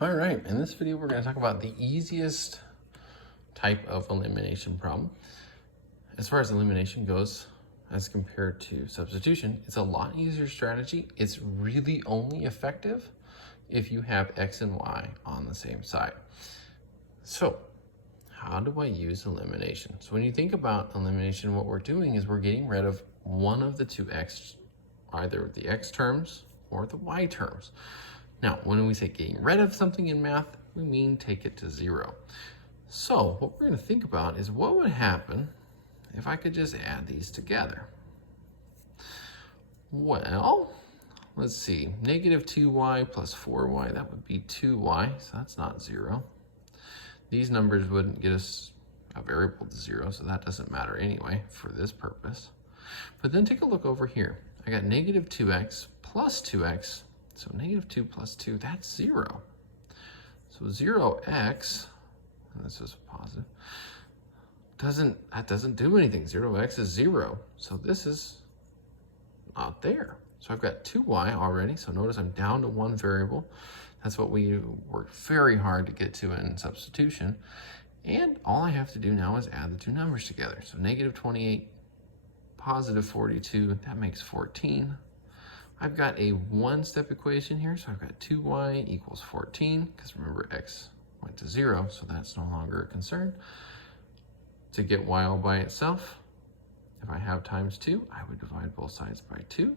All right, in this video, we're going to talk about the easiest type of elimination problem. As far as elimination goes, as compared to substitution, it's a lot easier strategy. It's really only effective if you have X and Y on the same side. So how do I use elimination? So when you think about elimination, what we're doing is we're getting rid of one of the two X, either the X terms or the Y terms. Now, when we say getting rid of something in math, we mean take it to zero. So what we're going to think about is what would happen if I could just add these together. Well, let's see, negative 2y plus 4y, that would be 2y, so that's not 0. These numbers wouldn't get us a variable to 0, so that doesn't matter anyway for this purpose. But then take a look over here. I got negative 2x plus 2x. So negative 2 plus 2, that's 0. So 0x, and this is positive, that doesn't do anything. 0x is 0. So this is not there. So I've got 2y already. So notice I'm down to one variable. That's what we worked very hard to get to in substitution. And all I have to do now is add the two numbers together. So negative 28, positive 42, that makes 14. I've got a one-step equation here, so I've got 2y equals 14, because remember x went to 0, so that's no longer a concern. To get y all by itself, if I have times 2, I would divide both sides by 2.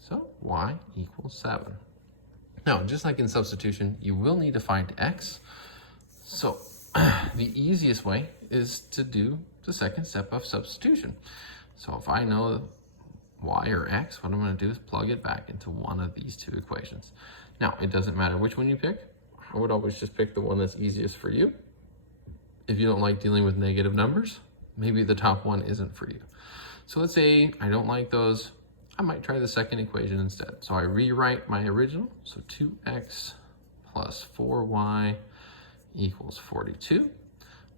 So y equals 7. Now, just like in substitution, you will need to find x. So the easiest way is to do the second step of substitution. So if I know y or x, what I'm going to do is plug it back into one of these two equations. Now, it doesn't matter which one you pick. I would always just pick the one that's easiest for you. If you don't like dealing with negative numbers, maybe the top one isn't for you. So let's say I don't like those. I might try the second equation instead. So I rewrite my original. So 2x plus 4y equals 42.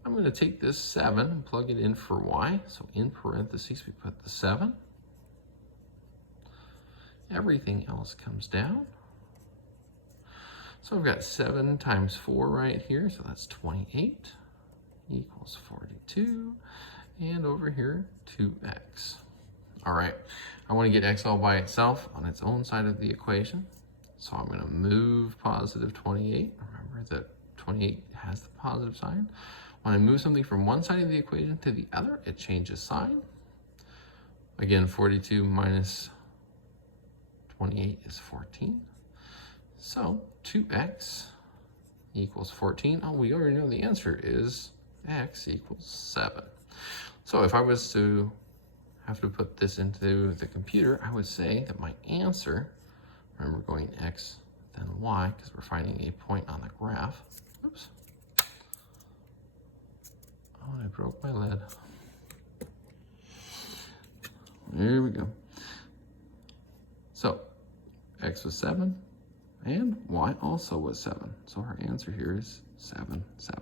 I'm going to take this 7 and plug it in for y. So in parentheses, we put the 7. Everything else comes down. So I've got 7 times 4 right here, so that's 28 equals 42. And over here, 2x. All right, I want to get x all by itself on its own side of the equation. So I'm going to move positive 28. Remember that 28 has the positive sign. When I move something from one side of the equation to the other, it changes sign. Again, 42 minus 28 is 14. So 2x equals 14. Oh, we already know the answer is x equals 7. So if I was to have to put this into the computer, I would say that my answer, remember going x then y, because we're finding a point on the graph. Oops. Oh, I broke my lead. There we go. So x was 7, and y also was 7. So our answer here is 7, 7.